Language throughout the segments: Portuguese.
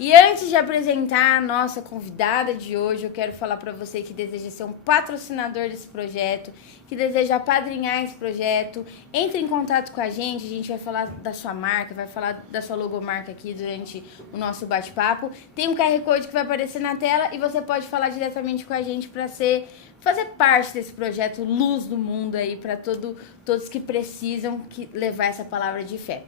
E antes de apresentar a nossa convidada de hoje, eu quero falar para você que deseja ser um patrocinador desse projeto, que deseja apadrinhar esse projeto, entre em contato com a gente vai falar da sua marca, vai falar da sua logomarca aqui durante o nosso bate-papo. Tem um QR Code que vai aparecer na tela e você pode falar diretamente com a gente para fazer parte desse projeto Luz do Mundo aí para todos que precisam levar essa palavra de fé.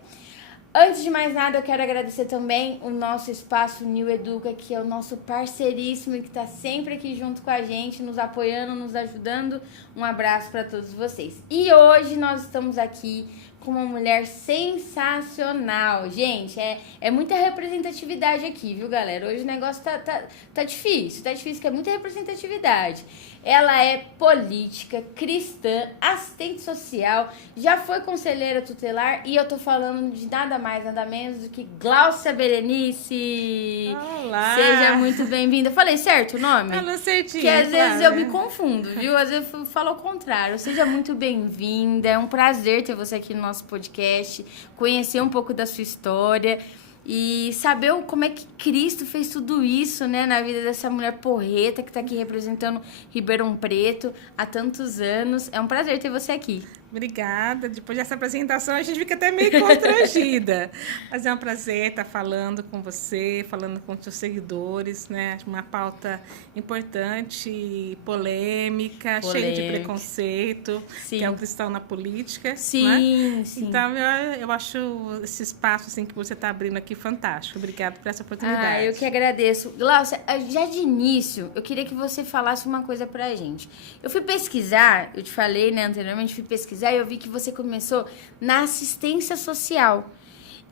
Antes de mais nada, eu quero agradecer também o nosso espaço New Educa, que é o nosso parceiríssimo e que está sempre aqui junto com a gente, nos apoiando, nos ajudando. Um abraço para todos vocês. E hoje nós estamos aqui com uma mulher sensacional. Gente, é muita representatividade aqui, viu, galera? Hoje o negócio tá difícil, que é muita representatividade. Ela é política, cristã, assistente social, já foi conselheira tutelar e eu tô falando de nada mais, nada menos do que Gláucia Berenice. Olá! Seja muito bem-vinda. Falei certo o nome? Falou certinho. Que às vezes eu me confundo, viu? Às vezes eu falo o contrário. Seja muito bem-vinda. É um prazer ter você aqui no nosso podcast, conhecer um pouco da sua história e saber como é que Cristo fez tudo isso, né, na vida dessa mulher porreta que está aqui representando Ribeirão Preto há tantos anos. É um prazer ter você aqui. Obrigada. Depois dessa apresentação, a gente fica até meio constrangida. Mas é um prazer estar falando com você, falando com os seus seguidores, né? Uma pauta importante, polêmica, cheia de preconceito, sim, que é o cristão na política. Sim, né? sim. Então, eu acho esse espaço assim, que você está abrindo aqui fantástico. Obrigada por essa oportunidade. Eu que agradeço. Gláucia, já de início, eu queria que você falasse uma coisa pra gente. Eu fui pesquisar, eu te falei, né, anteriormente, fui pesquisar e eu vi que você começou na assistência social.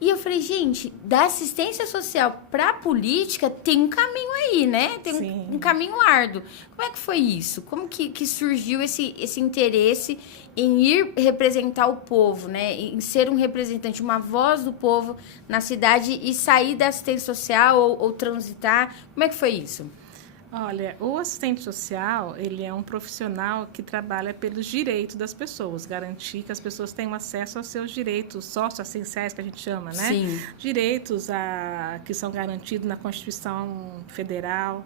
E eu falei, gente, da assistência social pra política tem um caminho aí, né? Tem um caminho árduo. Como é que foi isso? Como que surgiu esse interesse em ir representar o povo, né? Em ser um representante, uma voz do povo na cidade e sair da assistência social ou transitar? Como é que foi isso? Olha, o assistente social, ele é um profissional que trabalha pelos direitos das pessoas, garantir que as pessoas tenham acesso aos seus direitos socioessenciais, que a gente chama, né? Sim. Direitos que são garantidos na Constituição Federal.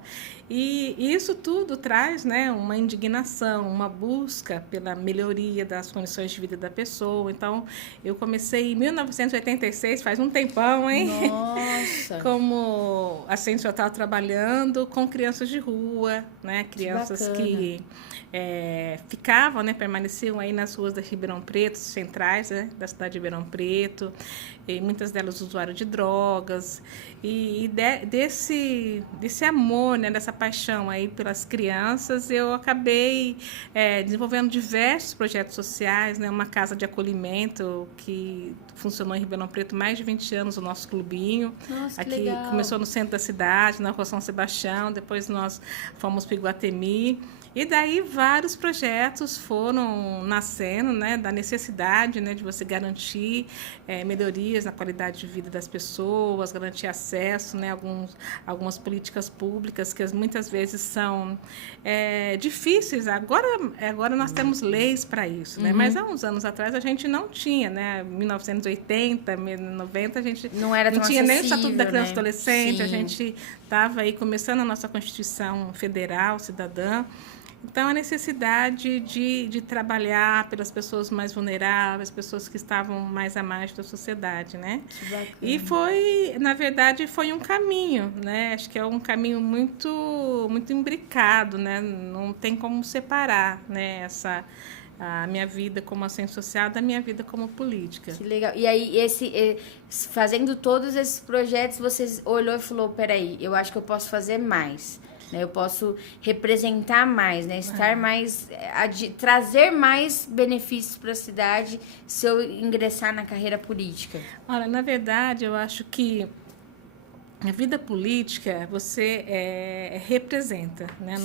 E isso tudo traz, né, uma indignação, uma busca pela melhoria das condições de vida da pessoa. Então, eu comecei em 1986, faz um tempão, hein? Nossa! Como assistente social trabalhando com crianças de rua, né? Crianças que ficavam, né? Permaneciam aí nas ruas da Ribeirão Preto, centrais, né? Da cidade de Ribeirão Preto, e muitas delas usuárias de drogas. E desse amor, né? Dessa paixão aí pelas crianças, eu acabei desenvolvendo diversos projetos sociais, né? Uma casa de acolhimento que funcionou em Ribeirão Preto mais de 20 anos, o nosso clubinho. Nossa, que aqui legal. Começou no centro da cidade, na Rua São Sebastião, depois nós fomos para Iguatemi. E daí vários projetos foram nascendo, né, da necessidade, né, de você garantir melhorias na qualidade de vida das pessoas, garantir acesso, né, algumas políticas públicas que muitas vezes são difíceis. Agora nós temos leis para isso, né, mas há uns anos atrás a gente não tinha, né, 1980, 1990 a gente não tinha nem o Estatuto da Criança e Adolescente, a gente estava aí começando a nossa Constituição Federal, cidadã. Então, a necessidade de trabalhar pelas pessoas mais vulneráveis, pessoas que estavam mais à margem da sociedade, né? Que bacana. E na verdade, foi um caminho, né? Acho que é um caminho muito, muito imbricado, né? Não tem como separar, né? A minha vida como assistente social da minha vida como política. Que legal. E aí, fazendo todos esses projetos, você olhou e falou, peraí, eu acho que eu posso fazer mais. Eu posso representar mais, né? Estar mais, trazer mais benefícios para a cidade se eu ingressar na carreira política. Olha, na verdade, eu acho que a vida política você representa, né?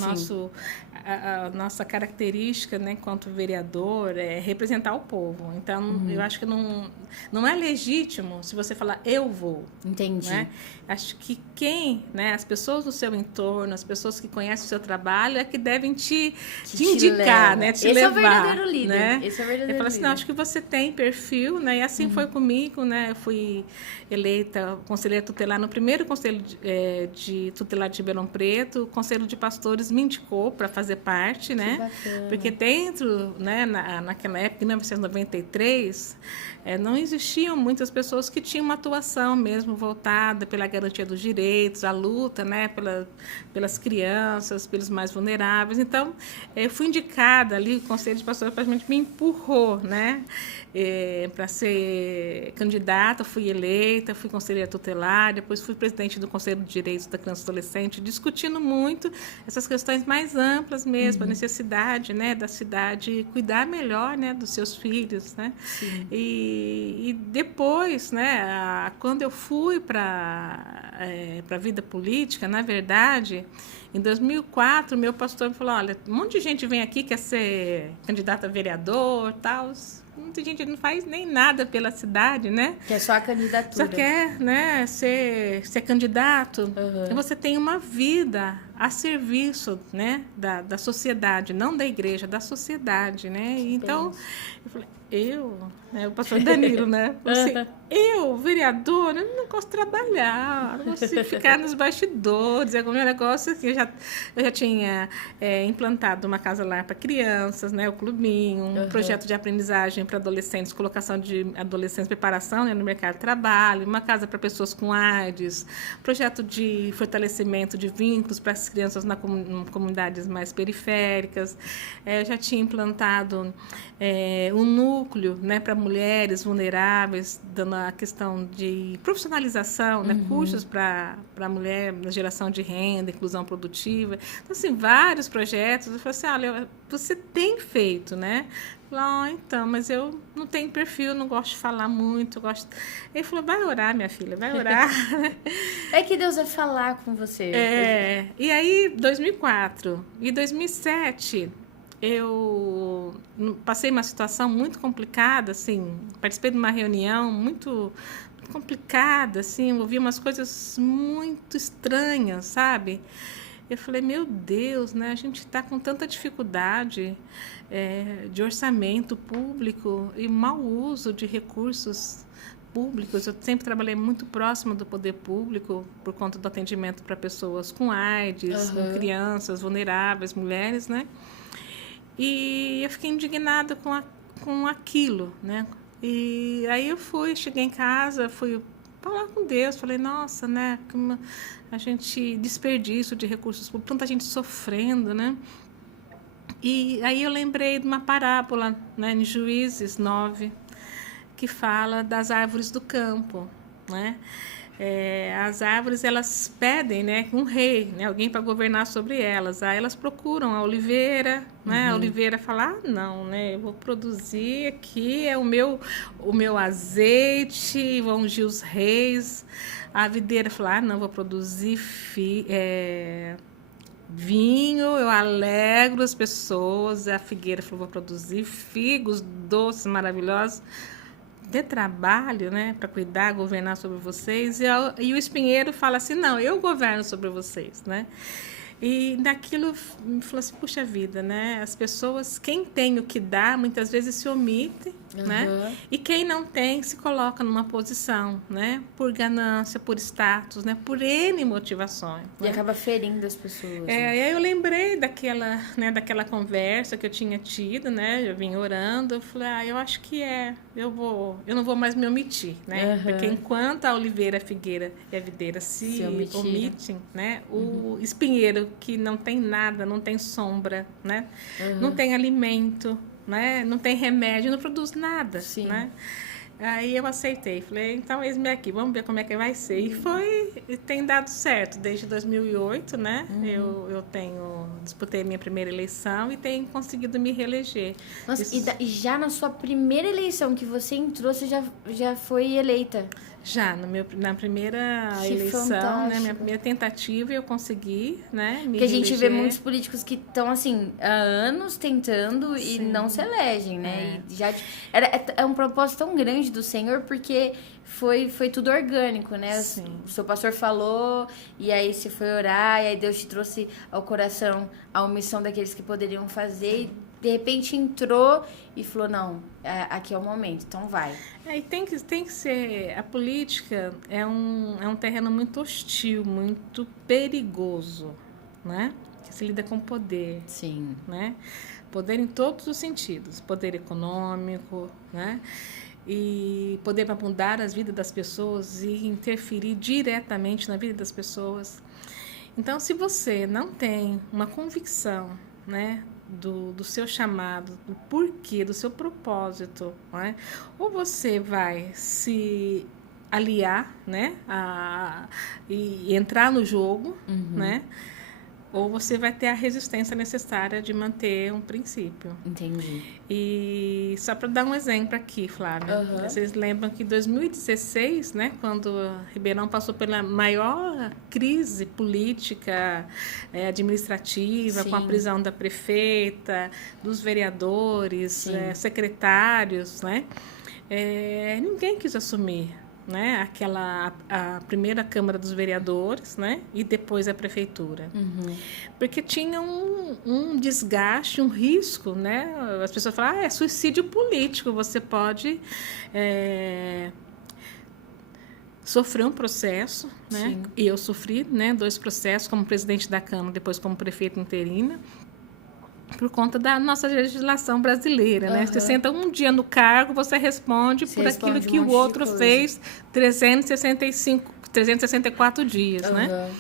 A nossa característica, né, enquanto vereador é representar o povo. Então, eu acho que não é legítimo se você falar eu vou. Entendi. Né? Acho que as pessoas do seu entorno, as pessoas que conhecem o seu trabalho é que devem te indicar, né, te levar. Esse é o verdadeiro líder. Né? Esse é o verdadeiro eu falo assim, líder. não, acho que você tem perfil, né? E assim foi comigo, né? Eu fui eleita conselheira tutelar no primeiro Conselho de Tutelar de Ribeirão Preto, o Conselho de Pastores me indicou para fazer parte, né? Porque dentro, né, naquela época, em 1993, não existiam muitas pessoas que tinham uma atuação mesmo voltada pela garantia dos direitos, a luta, né, pelas crianças, pelos mais vulneráveis. Então, eu fui indicada ali, o Conselho de Pastores praticamente me empurrou, né, para ser candidata, fui eleita, fui conselheira tutelar, depois fui presidente do Conselho de Direitos da Criança e Adolescente, discutindo muito essas questões mais amplas mesmo, a necessidade, né, da cidade cuidar melhor, né, dos seus filhos, né? E depois, né, quando eu fui para a vida política, na verdade, em 2004, meu pastor me falou, olha, um monte de gente vem aqui, quer ser candidata a vereador, tal. Muita gente não faz nem nada pela cidade, né? Que é só a candidatura. Só quer, né, ser candidato. E você tem uma vida a serviço, né, da sociedade, não da igreja, da sociedade, né? Então, eu falei, né, o pastor Danilo, né? Assim, eu, vereador, eu não gosto de trabalhar, não gosto de ficar nos bastidores, é algum negócio assim. Eu já tinha implantado uma casa-lar para crianças, né, o clubinho, um projeto de aprendizagem para adolescentes, colocação de adolescentes, preparação, né, no mercado de trabalho, uma casa para pessoas com AIDS, projeto de fortalecimento de vínculos para as crianças nas comunidades mais periféricas. Eu já tinha implantado um núcleo, né, para mulheres vulneráveis, dando a questão de profissionalização, né, cursos para a mulher na geração de renda, inclusão produtiva. Então, assim, vários projetos. Eu falei assim, olha, você tem feito, né? Então, mas eu não tenho perfil, não gosto de falar muito, gosto... Ele falou, vai orar, minha filha, vai orar. É que Deus vai falar com você. E aí, 2004 e 2007, eu passei uma situação muito complicada, assim, participei de uma reunião muito complicada, assim, ouvi umas coisas muito estranhas, sabe? Eu falei, meu Deus, né? A gente está com tanta dificuldade de orçamento público e mau uso de recursos públicos. Eu sempre trabalhei muito próximo do poder público por conta do atendimento para pessoas com AIDS, com crianças vulneráveis, mulheres, né? E eu fiquei indignada com aquilo, né? E aí eu cheguei em casa, fui falar com Deus, falei, nossa, né? A gente desperdício de recursos públicos, tanta gente sofrendo, né? E aí eu lembrei de uma parábola, né, em Juízes 9, que fala das árvores do campo, né? As árvores, elas pedem, né, um rei, né, alguém para governar sobre elas. Aí elas procuram a oliveira, né? A oliveira fala, não, né, eu vou produzir aqui, o meu azeite, vou ungir os reis. A videira fala, não, vou produzir vinho, eu alegro as pessoas. A figueira falou, vou produzir figos doces, maravilhosos. De trabalho, né, para cuidar, governar sobre vocês, e o espinheiro fala assim, não, eu governo sobre vocês, né? E daquilo me falou assim, puxa vida, né? As pessoas, quem tem o que dá, muitas vezes se omite, né? E quem não tem se coloca numa posição, né? Por ganância, por status, né? Por N motivações. E acaba ferindo as pessoas. E aí eu lembrei daquela conversa que eu tinha tido, né? Eu vim orando, eu falei, eu acho que eu não vou mais me omitir, né? Porque enquanto a oliveira, a figueira e a videira se omitem, né? O espinheiro, que não tem nada, não tem sombra, né? Não tem alimento, né? Não tem remédio, não produz nada, né? Aí eu aceitei, falei, então eis-me aqui, vamos ver como é que vai ser. E tem dado certo, desde 2008, né? Eu disputei a minha primeira eleição e tenho conseguido me reeleger. Nossa, e já na sua primeira eleição que você entrou, você já foi eleita? Já, na primeira eleição, né, minha primeira tentativa, eu consegui, né, me Porque a gente reeleger. vê muitos políticos que estão, assim, há anos tentando e não se elegem, né? E já, é um propósito tão grande do Senhor, porque foi tudo orgânico, né? O seu pastor falou, e aí você foi orar, e aí Deus te trouxe ao coração a omissão daqueles que poderiam fazer, de repente entrou e falou, não, aqui é o momento, então vai. E tem que ser... A política é um terreno muito hostil, muito perigoso, né? Que se lida com poder. Sim. Né? Poder em todos os sentidos. Poder econômico, né? E poder para mudar as vidas das pessoas e interferir diretamente na vida das pessoas. Então, se você não tem uma convicção, né, do seu chamado, do porquê, do seu propósito, né, ou você vai se aliar, né, e entrar no jogo, né, ou você vai ter a resistência necessária de manter um princípio. Entendi. E só para dar um exemplo aqui, Flávia, vocês lembram que em 2016, né, quando Ribeirão passou pela maior crise política, administrativa, Sim. com a prisão da prefeita, dos vereadores, secretários, né, ninguém quis assumir, né, a primeira Câmara dos Vereadores, né, e depois a Prefeitura. Porque tinha um desgaste, um risco, né, as pessoas falam, é suicídio político, você pode sofrer um processo, né, Sim. e eu sofri, né, 2 processos, como presidente da Câmara, depois como prefeita interina, por conta da nossa legislação brasileira, né? Você senta um dia no cargo, você responde por aquilo que o outro fez 364 dias, né?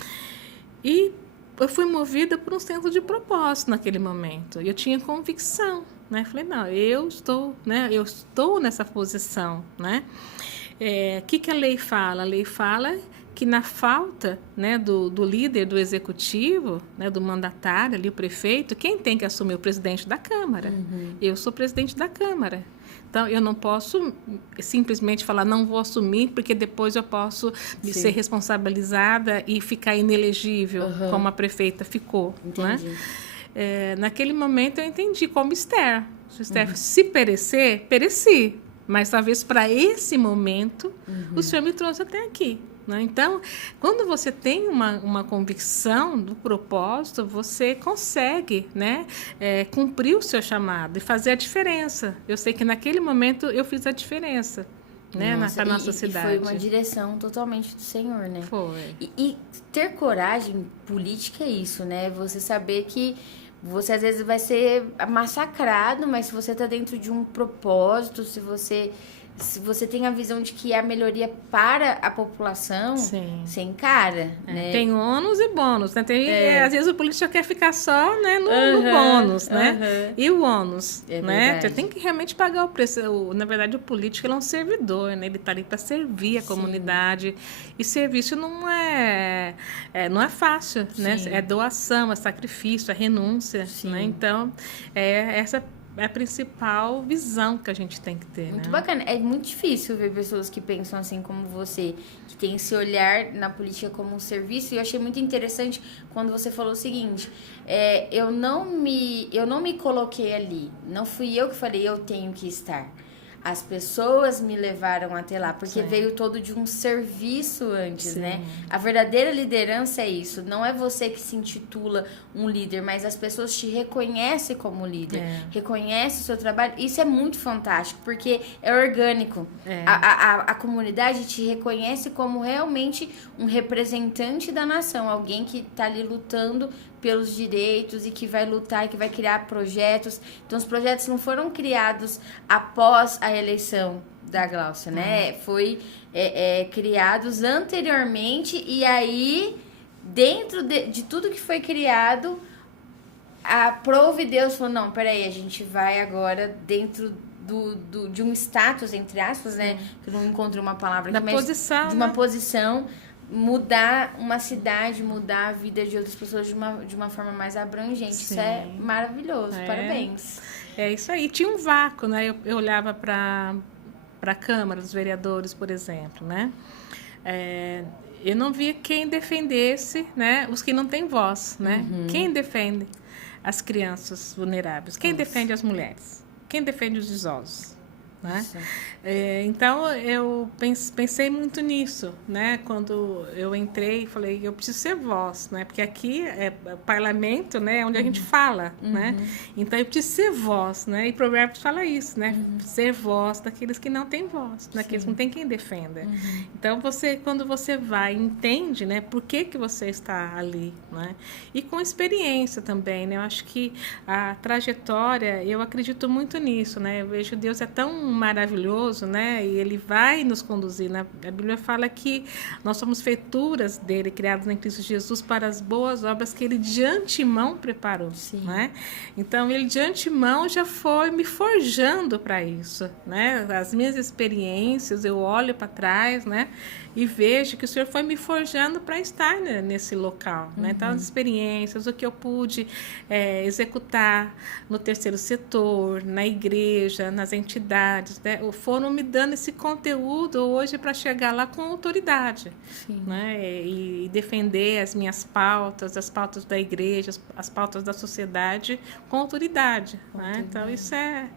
E eu fui movida por um senso de propósito naquele momento. Eu tinha convicção, né? Falei, não, eu estou nessa posição, né? Que a lei fala? A lei fala que na falta, né, do líder do executivo, né, do mandatário, ali, o prefeito, quem tem que assumir? O presidente da Câmara. Eu sou presidente da Câmara. Então, eu não posso simplesmente falar, não vou assumir, porque depois eu posso ser responsabilizada e ficar inelegível, como a prefeita ficou. Né? Naquele momento, eu entendi como Esther. Esther, se perecer, pereci. Mas talvez para esse momento, o Senhor me trouxe até aqui. Né? Então, quando você tem uma convicção do propósito, você consegue, né, cumprir o seu chamado e fazer a diferença. Eu sei que naquele momento eu fiz a diferença, né, na nossa cidade. E foi uma direção totalmente do Senhor, né? Foi. E ter coragem política é isso, né? Você saber que você às vezes vai ser massacrado, mas se você está dentro de um propósito, se você tem a visão de que é a melhoria para a população, você encara, né? Tem ônus e bônus, né? Às vezes o político quer ficar só, né, no bônus, né? E o ônus, né? Você tem que realmente pagar o preço. Na verdade, o político ele é um servidor, né? Ele está ali para servir a comunidade. E serviço não é fácil, né? É doação, é sacrifício, é renúncia, né? Então, essa é a principal visão que a gente tem que ter. Muito bacana. É muito difícil ver pessoas que pensam assim como você, que tem esse olhar na política como um serviço. E eu achei muito interessante quando você falou o seguinte, eu não me coloquei ali, não fui eu que falei eu tenho que estar. As pessoas me levaram até lá, porque veio todo de um serviço antes, né? A verdadeira liderança é isso. Não é você que se intitula um líder, mas as pessoas te reconhecem como líder. Reconhecem o seu trabalho. Isso é muito fantástico, porque é orgânico. A comunidade te reconhece como realmente um representante da nação. Alguém que está ali lutando pelos direitos e que vai lutar e que vai criar projetos. Então, os projetos não foram criados após a eleição da Gláucia, né? Foi criados anteriormente e aí, dentro de tudo que foi criado, aprove Deus falou, não, peraí, a gente vai agora dentro de um status, entre aspas, né? Que eu não encontro uma palavra aqui, mas de uma posição, mudar uma cidade, mudar a vida de outras pessoas de uma forma mais abrangente. Isso é maravilhoso, parabéns. É isso aí. Tinha um vácuo, né? Eu olhava para a Câmara dos Vereadores, por exemplo, né? Eu não via quem defendesse, né, os que não têm voz, né? Quem defende as crianças vulneráveis? Quem defende as mulheres? Quem defende os idosos? né? Então, eu pensei muito nisso, né? Quando eu entrei, falei, eu preciso ser voz, né? Porque aqui é o parlamento, né? Onde a gente fala, né? Então, eu preciso ser voz, né? E Provérbios fala isso, né? Ser voz daqueles que não têm voz, daqueles que não tem quem defenda. Então, quando você vai, entende, né? Por que você está ali, né? E com experiência também, né? Eu acho que a trajetória, eu acredito muito nisso, né? Eu vejo Deus é tão maravilhoso, né? E ele vai nos conduzir, né? A Bíblia fala que nós somos feituras dele, criadas em Cristo Jesus para as boas obras que ele de antemão preparou, né? Então, ele de antemão já foi me forjando para isso, né? As minhas experiências, eu olho para trás, né? E vejo que o Senhor foi me forjando para estar, né, nesse local, né? Então, as experiências, o que eu pude executar no terceiro setor, na igreja, nas entidades, né? Foram me dando esse conteúdo hoje para chegar lá com autoridade, né? E defender as minhas pautas, as pautas da igreja, as pautas da sociedade com autoridade, né? Então, isso é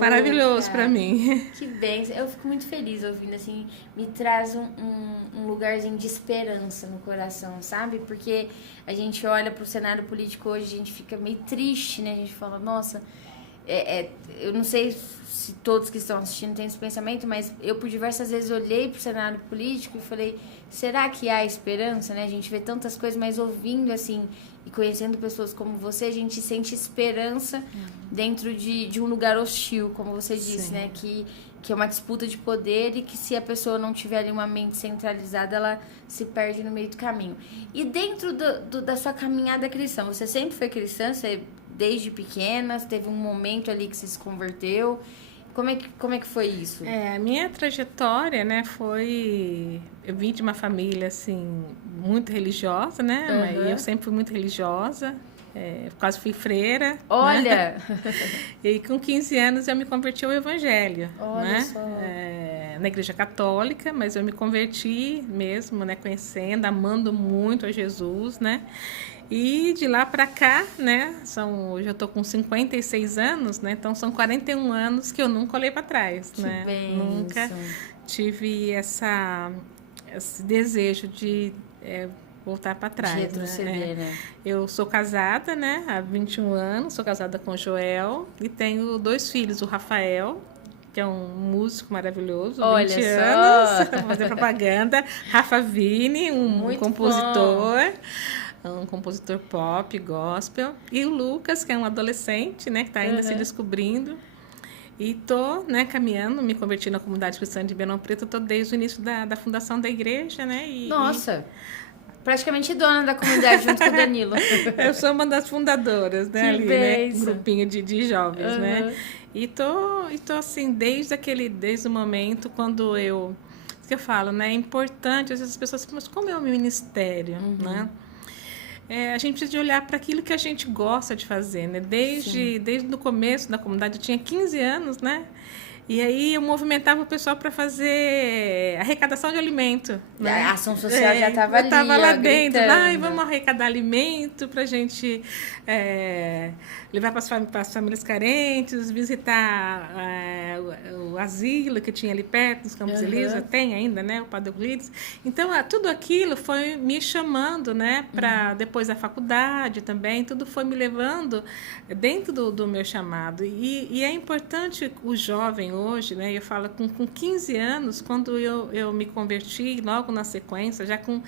maravilhoso para mim. Que bem, eu fico muito feliz ouvindo, assim, me traz um lugarzinho de esperança no coração, sabe? Porque a gente olha pro cenário político hoje, a gente fica meio triste, né? A gente fala, nossa, eu não sei se todos que estão assistindo têm esse pensamento, mas eu por diversas vezes olhei pro cenário político e falei, será que há esperança, né? A gente vê tantas coisas, mas ouvindo, assim, e conhecendo pessoas como você, a gente sente esperança dentro de um lugar hostil, como você disse, né? Que é uma disputa de poder e que se a pessoa não tiver ali uma mente centralizada, ela se perde no meio do caminho. E dentro da sua caminhada cristã, você sempre foi cristã? Você, desde pequena, teve um momento ali que você se converteu? Como é que foi isso? A minha trajetória, né, foi... Eu vim de uma família, assim, muito religiosa, né? Mas eu sempre fui muito religiosa. Quase fui freira. Olha! Né? E com 15 anos eu me converti ao Evangelho. Olha né? só. Na Igreja Católica, mas eu me converti mesmo, né? Conhecendo, amando muito a Jesus, né? E de lá para cá, né? Hoje eu tô com 56 anos, né? Então são 41 anos que eu nunca olhei para trás, Que né? bênção. Nunca tive esse desejo de voltar para trás. De retroceder, né? Eu sou casada, né? Há 21 anos, sou casada com o Joel e tenho 2 filhos, o Rafael, que é um músico maravilhoso, Olha 20 só. anos, vou fazer propaganda, Rafa Vini, Muito compositor. Um compositor pop, gospel, e o Lucas, que é um adolescente, né, que está ainda se descobrindo. E tô, né, caminhando, me converti na comunidade cristã de Ribeirão Preto, tô desde o início da fundação da igreja, né? Nossa! Praticamente dona da comunidade junto com o Danilo. Eu sou uma das fundadoras, né, ali, né? Um grupinho de jovens, né? E tô assim, desde o momento quando eu falo, né? É importante, às vezes as pessoas falam, mas como é o meu ministério, né? A gente precisa de olhar para aquilo que a gente gosta de fazer, né? Desde o começo da comunidade, eu tinha 15 anos, né? E aí eu movimentava o pessoal para fazer arrecadação de alimento. Né? A ação social já estava ali. Estava lá dentro. Gritando. Vamos arrecadar alimento para a gente levar para as famílias carentes, visitar o asilo que tinha ali perto, nos Campos Elíseos, tem ainda, né? O Padre Euclides. Então, tudo aquilo foi me chamando, né? Para depois da faculdade também, tudo foi me levando dentro do meu chamado. E é importante o jovem hoje, né? Eu falo com 15 anos, quando eu me converti, logo na sequência, já com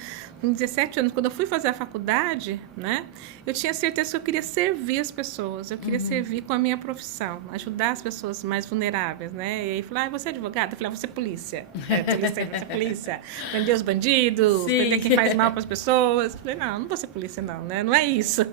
17 anos, quando eu fui fazer a faculdade, né? Eu tinha certeza que eu queria servir as pessoas, eu queria servir com a minha profissão, ajudar as pessoas mais vulneráveis, né? E aí falei, você é advogada? Eu falei, você é polícia. Você é polícia. Prender os bandidos, prender quem faz mal para as pessoas. Eu falei, não vou ser polícia não, né? Não é isso.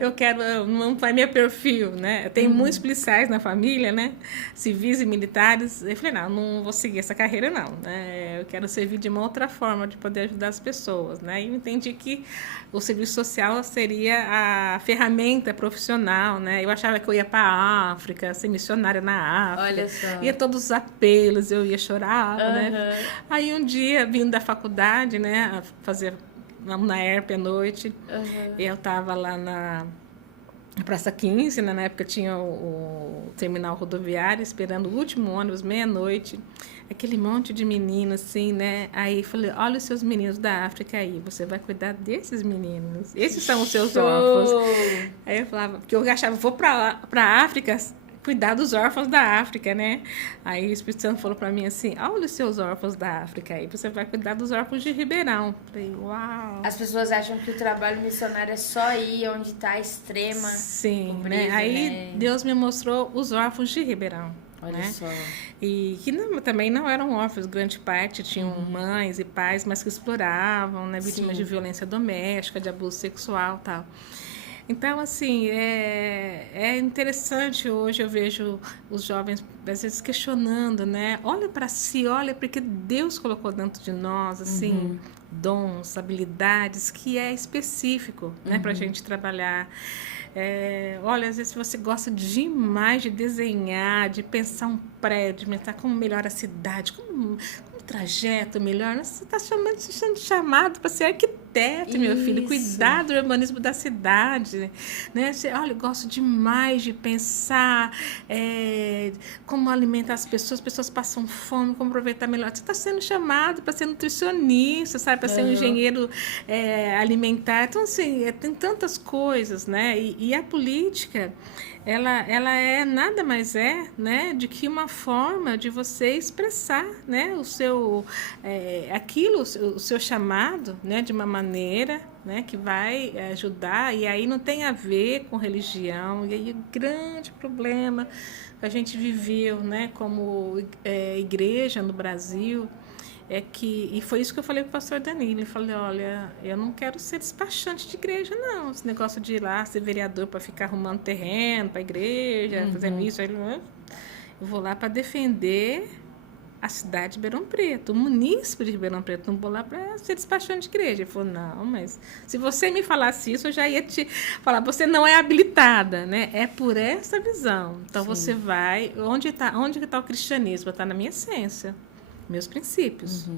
Eu quero, não vai meu perfil, né? Tem muitos policiais na família, né? Civis e militares. Eu falei, não vou seguir essa carreira não, né? Eu quero servir de uma outra forma de poder ajudar as pessoas, né? E eu entendi que o serviço social seria a ferramenta profissional, né? Eu achava que eu ia para a África, ser missionária na África. Olha só. Ia todos os apelos, eu ia chorar, né? Aí um dia, vindo da faculdade, né? Fazer na ERP à noite, eu estava lá na Praça 15, né? Na época tinha o terminal rodoviário, esperando o último ônibus, meia-noite. Aquele monte de meninos, assim, né? Aí falei, olha os seus meninos da África aí, você vai cuidar desses meninos. Esses são os seus órfãos. Aí eu falava, porque eu achava, vou pra África cuidar dos órfãos da África, né? Aí o Espírito Santo falou para mim assim, olha os seus órfãos da África aí, você vai cuidar dos órfãos de Ribeirão. Falei, uau! As pessoas acham que o trabalho missionário é só ir onde está a extrema Sim, pobreza, né? Aí né? Deus me mostrou os órfãos de Ribeirão. Olha né? só. E que também não eram órfãos, grande parte tinham mães e pais, mas que exploravam, né? Vítimas Sim. de violência doméstica, de abuso sexual e tal. Então, assim, é interessante hoje, eu vejo os jovens, às vezes, questionando, né? Olha para si, olha porque Deus colocou dentro de nós, assim, dons, habilidades, que é específico, né? Para a gente trabalhar. Olha, às vezes você gosta demais de desenhar, de pensar um prédio, de pensar como melhora a cidade, como trajeto melhor. Você está sendo chamado para ser arquiteto, meu filho, cuidar do urbanismo da cidade. Né? Olha, eu gosto demais de pensar como alimentar as pessoas passam fome, como aproveitar melhor. Você está sendo chamado para ser nutricionista, sabe? Para ser um engenheiro alimentar. Então, assim, tem tantas coisas, né? E a política, ela nada mais né, de que uma forma de você expressar, né, o seu o seu chamado, né, de uma maneira, né, que vai ajudar. E aí não tem a ver com religião. E aí o grande problema que a gente viveu, né, como igreja no Brasil, e foi isso que eu falei para o pastor Danilo. Eu falei, olha, eu não quero ser despachante de igreja, não. Esse negócio de ir lá ser vereador para ficar arrumando terreno para a igreja, fazendo isso. Eu vou lá para defender a cidade de Ribeirão Preto, o munícipe de Ribeirão Preto. Não vou lá para ser despachante de igreja. Ele falou, não, mas se você me falasse isso, eu já ia te falar, você não é habilitada, né? É por essa visão. Então, você vai... Onde que está o cristianismo? Está na minha essência. Meus princípios,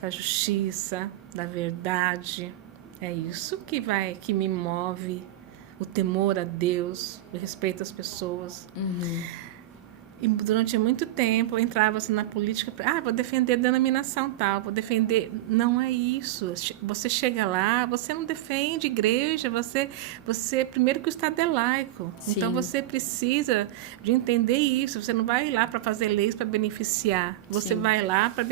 da justiça, da verdade. É isso que me move, o temor a Deus, o respeito às pessoas. E durante muito tempo eu entrava assim, na política, vou defender a denominação tal, vou defender... Não é isso. Você chega lá, você não defende igreja, você primeiro que o Estado é laico. Sim. Então você precisa de entender isso. Você não vai lá para fazer leis para beneficiar. Você vai lá para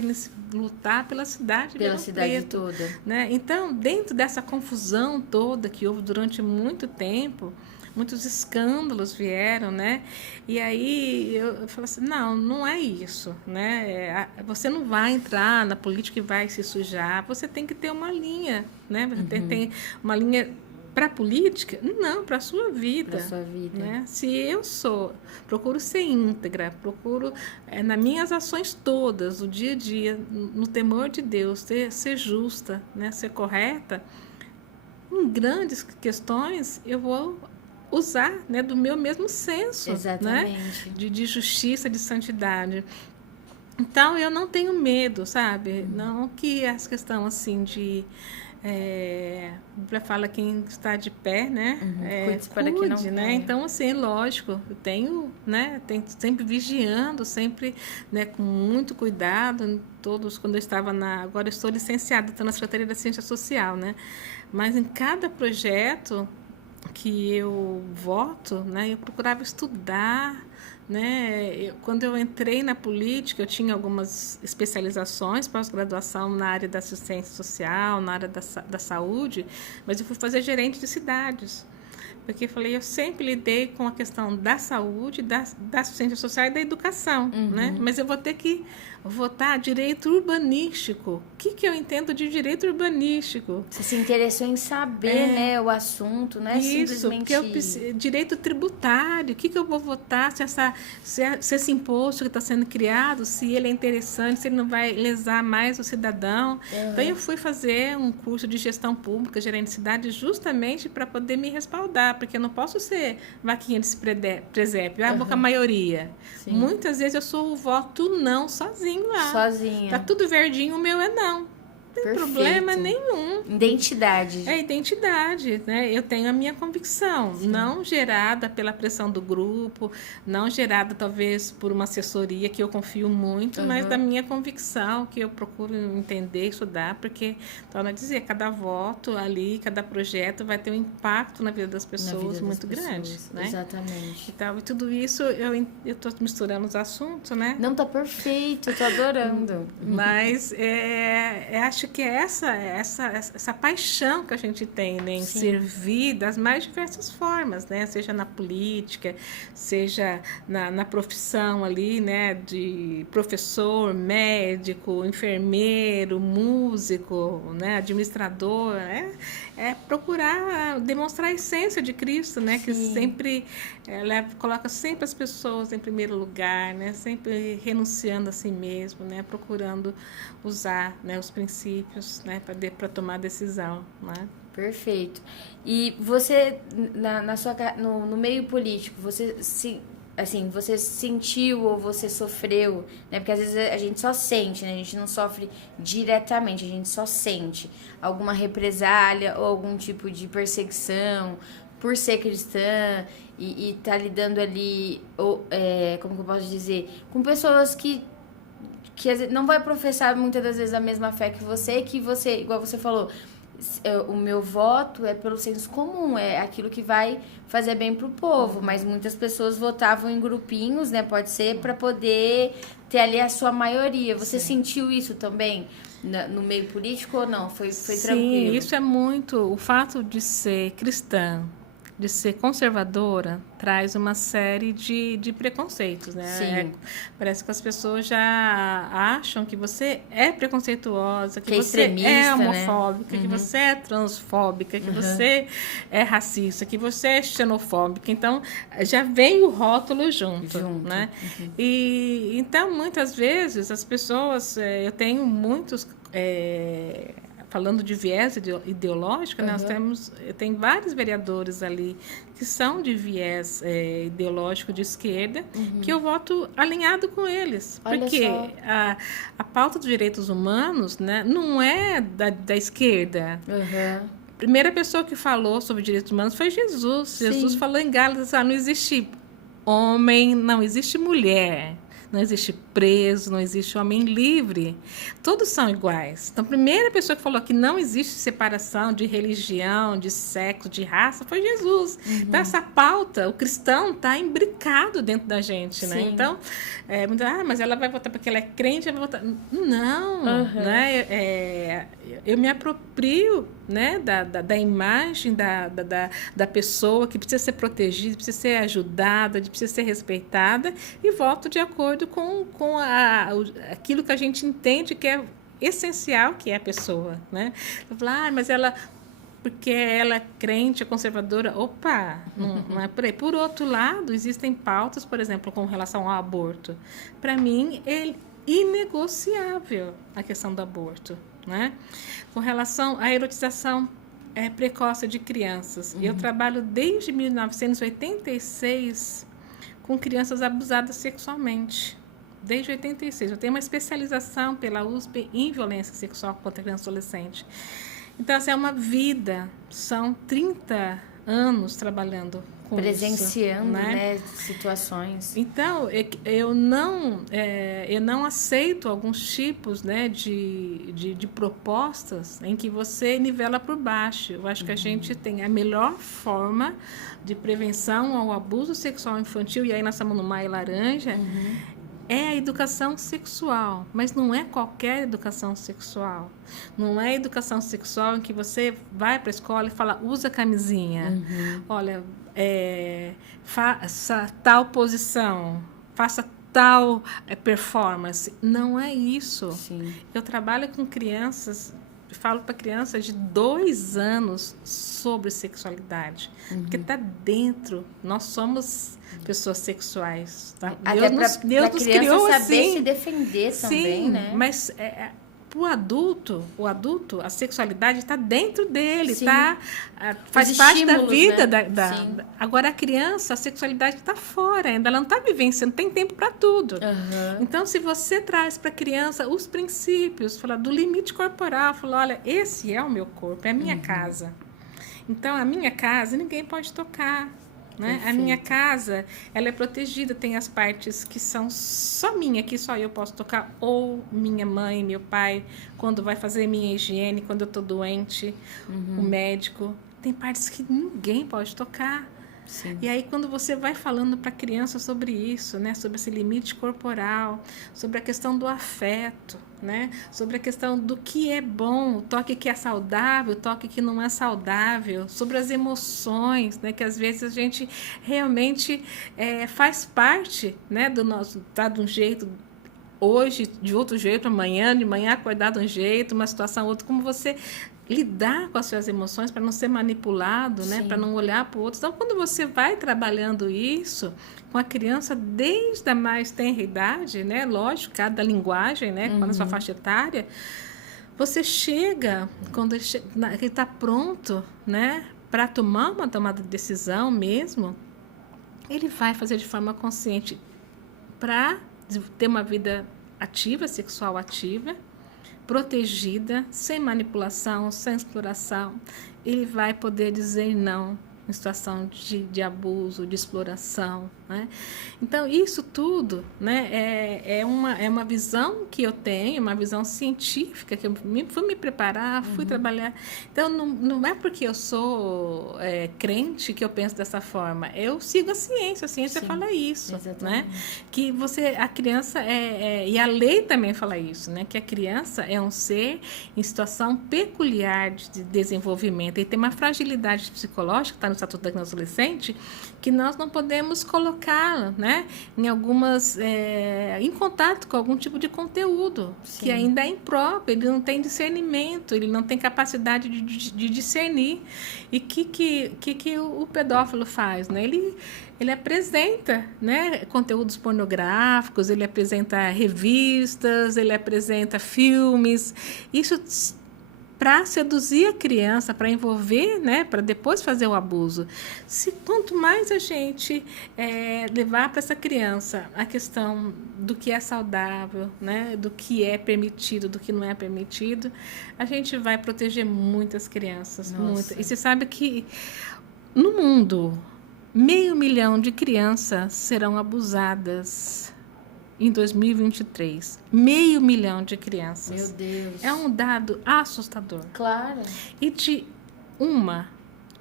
lutar pela cidade. Pela cidade Preto, toda. né? Então, dentro dessa confusão toda que houve durante muito tempo, muitos escândalos vieram, né? E aí eu falo assim, não é isso, né? Você não vai entrar na política e vai se sujar. Você tem que ter uma linha, né? Você tem uma linha para a política? Não, para a sua vida. Para sua vida. Né? Se eu procuro ser íntegra, procuro nas minhas ações todas, o dia a dia, no temor de Deus, ser justa, né? Ser correta, em grandes questões eu vou usar, né, do meu mesmo senso, né, de justiça, de santidade. Então, eu não tenho medo, sabe? Não que essa questão, assim, de... fala quem está de pé, né? Cuide para que não né? Então, assim, lógico, eu tenho sempre vigiando, sempre, né, com muito cuidado, quando eu estava agora eu estou licenciada, estou na Secretaria da Ciência Social, né? Mas em cada projeto que eu voto, né, eu procurava estudar, né? Quando eu entrei na política, eu tinha algumas especializações, pós-graduação na área da assistência social, na área da saúde, mas eu fui fazer gerente de cidades, porque eu sempre lidei com a questão da saúde, da assistência social e da educação, né? Mas eu vou ter que votar direito urbanístico. O que eu entendo de direito urbanístico? Você se interessou em saber, né, o assunto, né? Isso, simplesmente... porque direito tributário, o que eu vou votar se esse imposto que está sendo criado, se ele é interessante, se ele não vai lesar mais o cidadão. Então, eu fui fazer um curso de gestão pública, gerente de cidade, justamente para poder me respaldar, porque eu não posso ser vaquinha de presépio, vou com a maioria. Sim. Muitas vezes eu sou o voto não sozinho lá. Sozinha. Tá tudo verdinho, o meu é não. tem Perfeito. problema nenhum. Identidade. É identidade, né? Eu tenho a minha convicção, não gerada pela pressão do grupo, não gerada talvez por uma assessoria que eu confio muito, mas da minha convicção, que eu procuro entender, estudar, porque, torna a dizer, cada voto ali, cada projeto vai ter um impacto na vida das pessoas muito grande, né? Exatamente. Então, e tudo isso, eu estou misturando os assuntos, né? Não, tá perfeito, eu tô adorando. Mas acho que é essa paixão que a gente tem, né, em servir das mais diversas formas, né, seja na política, seja na profissão ali, né, de professor, médico, enfermeiro, músico, né, administrador, é procurar demonstrar a essência de Cristo, né, que sempre coloca sempre as pessoas em primeiro lugar, né, sempre renunciando a si mesmo, né, procurando usar, né, os princípios, né, para tomar decisão, né? Perfeito. E você, no meio político, você você sentiu ou você sofreu, né? Porque às vezes a gente só sente, né? A gente não sofre diretamente, a gente só sente alguma represália ou algum tipo de perseguição por ser cristã e tá lidando ali, como que eu posso dizer, com pessoas que às vezes não vai professar muitas das vezes a mesma fé que você, igual você falou, o meu voto é pelo senso comum, é aquilo que vai fazer bem pro povo, mas muitas pessoas votavam em grupinhos, né, pode ser, para poder ter ali a sua maioria. Você sentiu isso também no meio político ou não? Foi tranquilo? Sim, isso é muito, o fato de ser cristã, de ser conservadora, traz uma série de preconceitos, né? Sim. Parece que as pessoas já acham que você é preconceituosa, que você extremista, é homofóbica, né? que você é transfóbica, que você é racista, que você é xenofóbica. Então, já vem o rótulo junto. Né? E, então, muitas vezes, as pessoas... eu tenho muitos... falando de viés ideológico, nós tem vários vereadores ali que são de viés ideológico de esquerda, que eu voto alinhado com eles. Olha porque só. a pauta dos direitos humanos, né, não é da esquerda. A primeira pessoa que falou sobre direitos humanos foi Jesus. Sim. Jesus falou em Gálatas, não existe homem, não existe mulher. Não existe preso, não existe homem livre. Todos são iguais. Então, a primeira pessoa que falou que não existe separação de religião, de sexo, de raça, foi Jesus. Então, essa pauta, o cristão está imbricado dentro da gente, né? Então, mas ela vai votar porque ela é crente, ela vai votar... Não, né? Eu me aproprio, né, da imagem da pessoa que precisa ser protegida, precisa ser ajudada, precisa ser respeitada e voto de acordo com aquilo que a gente entende que é essencial, que é a pessoa, né? Eu falo, mas ela... porque ela é crente, é conservadora. Opa, não é por aí. Por outro lado, existem pautas, por exemplo, com relação ao aborto. Para mim, é inegociável a questão do aborto, né? Com relação à erotização precoce de crianças. Eu trabalho desde 1986 com crianças abusadas sexualmente. Desde 86. Eu tenho uma especialização pela USP em violência sexual contra criança e adolescente. Então, assim, é uma vida. São 30 anos trabalhando com presenciando, isso, né, situações. Então, eu não aceito alguns tipos, né, de propostas em que você nivela por baixo. Eu acho que a gente tem a melhor forma de prevenção ao abuso sexual infantil, e aí nós estamos no Maio Laranja, é a educação sexual, mas não é qualquer educação sexual. Não é educação sexual em que você vai para a escola e fala, usa camisinha. Olha, faça tal posição, faça tal performance. Não é isso. Sim. Eu trabalho com crianças, falo para crianças de 2 anos sobre sexualidade, porque está dentro. Nós somos pessoas sexuais, tá? Até Deus nos criou saber assim. se defender também, Sim, né? mas o adulto, a sexualidade está dentro dele, Sim. tá? Faz Os parte da estímulos, vida. né? Sim. Agora, a criança, a sexualidade está fora ainda, ela não está vivenciando, tem tempo para tudo. Uhum. Então, se você traz para a criança os princípios, fala do limite corporal, fala, olha, esse é o meu corpo, é a minha casa. Então, a minha casa, ninguém pode tocar. Né? A minha casa, ela é protegida, tem as partes que são só minha, que só eu posso tocar, ou minha mãe, meu pai, quando vai fazer minha higiene, quando eu estou doente, o médico. Tem partes que ninguém pode tocar. Sim. E aí, quando você vai falando para a criança sobre isso, né? Sobre esse limite corporal, sobre a questão do afeto, né? Sobre a questão do que é bom, o toque que é saudável, o toque que não é saudável, sobre as emoções, né? Que às vezes a gente realmente faz parte, né? Do nosso, tá de um jeito hoje, de outro jeito, amanhã, de manhã acordar de um jeito, uma situação outra, como você lidar com as suas emoções para não ser manipulado, né? Para não olhar para o outro. Então, quando você vai trabalhando isso com a criança desde a mais tenra idade, né? Lógico, cada linguagem, né? Quando a sua faixa etária, você chega, quando ele está pronto, né? Para tomar uma tomada de decisão mesmo, ele vai fazer de forma consciente para ter uma vida ativa, sexual ativa, protegida, sem manipulação, sem exploração. Ele vai poder dizer não em situação de abuso, de exploração, né? Então, isso tudo, né, é uma visão que eu tenho, uma visão científica, que eu fui me preparar, fui trabalhar. Então, não é porque eu sou crente que eu penso dessa forma. Eu sigo a ciência fala isso, né? Que a criança e a lei também fala isso, né? Que a criança é um ser em situação peculiar de desenvolvimento e tem uma fragilidade psicológica, está no Estatuto da Criança e Adolescente, que nós não podemos colocá-la, né, em contato com algum tipo de conteúdo que ainda é impróprio, ele não tem discernimento, ele não tem capacidade de discernir. E que o pedófilo faz, né? Ele apresenta, né, conteúdos pornográficos, ele apresenta revistas, ele apresenta filmes, isso para seduzir a criança, para envolver, né, para depois fazer o abuso. Quanto mais a gente levar para essa criança a questão do que é saudável, né, do que é permitido, do que não é permitido, a gente vai proteger muitas crianças. Muitas. E você sabe que no mundo, 500 mil de crianças serão abusadas em 2023. 500 mil de crianças. Meu Deus. É um dado assustador. Claro. E de uma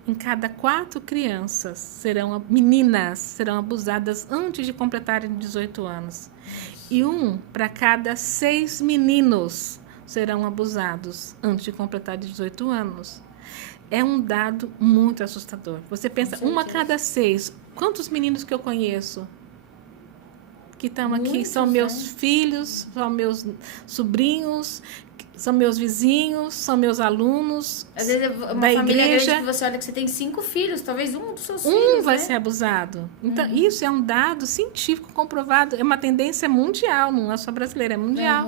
em cada 4 crianças meninas serão abusadas antes de completarem 18 anos. E para cada 6 meninos serão abusados antes de completar 18 anos. É um dado muito assustador. Você pensa, uma a cada 6. Quantos meninos que eu conheço que estão aqui são meus filhos, são meus sobrinhos, são meus vizinhos, são meus alunos. Às vezes uma da família igreja. grande que você olha que você tem 5 filhos, talvez um dos seus filhos vai ser abusado. Então, isso é um dado científico comprovado, é uma tendência mundial, não é só brasileira, é mundial.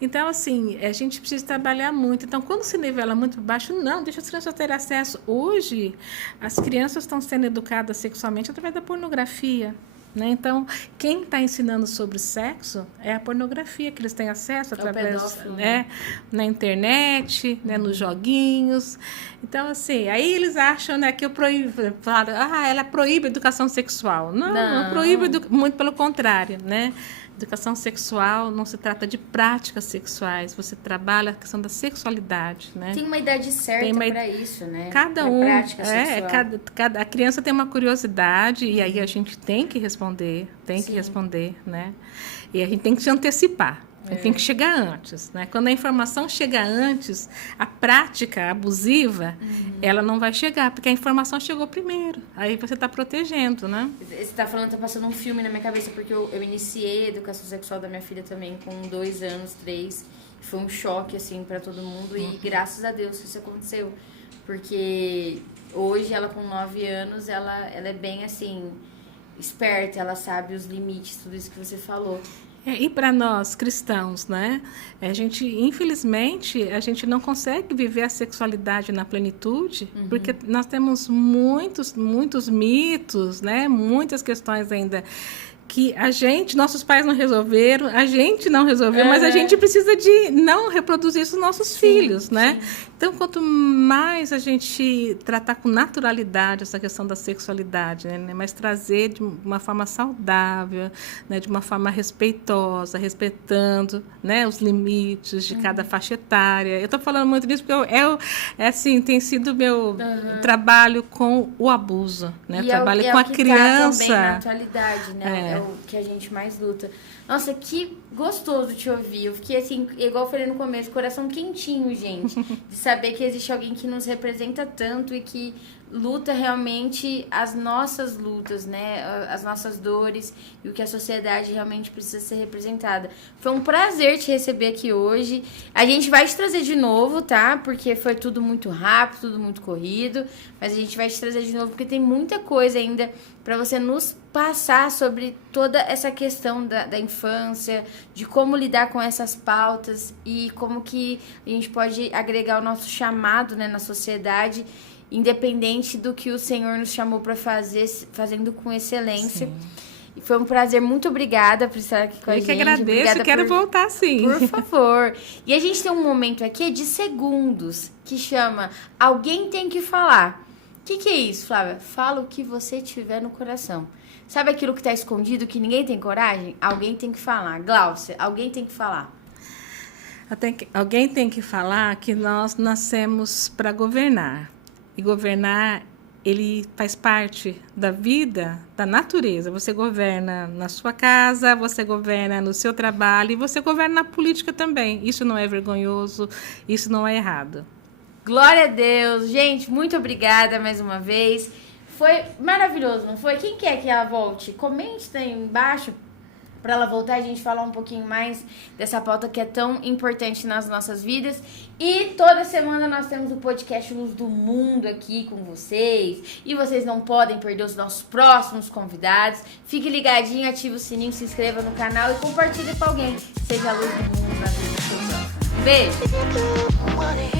Então, assim, a gente precisa trabalhar muito. Então, quando se nivela muito por baixo, não, deixa as crianças terem acesso. Hoje, as crianças estão sendo educadas sexualmente através da pornografia. Né? Então, quem está ensinando sobre sexo é a pornografia, que eles têm acesso através, né, na internet, né, nos joguinhos. Então, assim, aí eles acham, né, que eu proíbo, falam, ela proíbe a educação sexual. Não proíbe, muito pelo contrário, né? Educação sexual não se trata de práticas sexuais, você trabalha a questão da sexualidade, né? Tem uma idade certa para isso, né? Cada prática sexual. A criança tem uma curiosidade e aí a gente tem que responder, né? E a gente tem que se antecipar. A gente tem que chegar antes, né? Quando a informação chega antes, a prática abusiva, ela não vai chegar, porque a informação chegou primeiro. Aí você está protegendo, né? Você está falando, está passando um filme na minha cabeça, porque eu iniciei a educação sexual da minha filha também com 2 anos, 3. Foi um choque, assim, para todo mundo. E graças a Deus isso aconteceu. Porque hoje, ela com 9 anos, ela é bem, assim, esperta. Ela sabe os limites, tudo isso que você falou. E para nós cristãos, né? Infelizmente, a gente não consegue viver a sexualidade na plenitude, porque nós temos muitos mitos, né? Muitas questões ainda que nossos pais não resolveram, a gente não resolveu, mas a gente precisa de não reproduzir isso nos nossos filhos, né? Sim. Então, quanto mais a gente tratar com naturalidade essa questão da sexualidade, né? Mas trazer de uma forma saudável, né? De uma forma respeitosa, respeitando, né? Os limites de cada faixa etária. Eu estou falando muito disso porque assim, tem sido meu trabalho com o abuso, né? Trabalho com a criança. Tá também na atualidade, né? É o que a gente mais luta. Nossa, que gostoso te ouvir. Eu fiquei assim, igual eu falei no começo, coração quentinho, gente. De saber que existe alguém que nos representa tanto e que luta realmente as nossas lutas, né? As nossas dores e o que a sociedade realmente precisa ser representada. Foi um prazer te receber aqui hoje. A gente vai te trazer de novo, tá? Porque foi tudo muito rápido, tudo muito corrido. Mas a gente vai te trazer de novo porque tem muita coisa ainda para você nos passar sobre toda essa questão da infância, de como lidar com essas pautas e como que a gente pode agregar o nosso chamado, né, na sociedade, independente do que o Senhor nos chamou para fazer, fazendo com excelência. Sim. E foi um prazer, muito obrigada por estar aqui com a gente. Eu que agradeço e quero voltar, sim. Por favor. E a gente tem um momento aqui de segundos, que chama Alguém Tem Que Falar. O que é isso, Flávia? Fala o que você tiver no coração. Sabe aquilo que está escondido, que ninguém tem coragem? Alguém tem que falar. Gláucia, alguém tem que falar. Alguém tem que falar que nós nascemos para governar. E governar, ele faz parte da vida, da natureza. Você governa na sua casa, você governa no seu trabalho e você governa na política também. Isso não é vergonhoso, isso não é errado. Glória a Deus. Gente, muito obrigada mais uma vez. Foi maravilhoso, não foi? Quem quer que ela volte? Comente aí embaixo para ela voltar e a gente falar um pouquinho mais dessa pauta que é tão importante nas nossas vidas. E toda semana nós temos o podcast Luz do Mundo aqui com vocês. E vocês não podem perder os nossos próximos convidados. Fique ligadinho, ative o sininho, se inscreva no canal e compartilhe com alguém. Seja a luz do mundo na vida de todos. Beijo!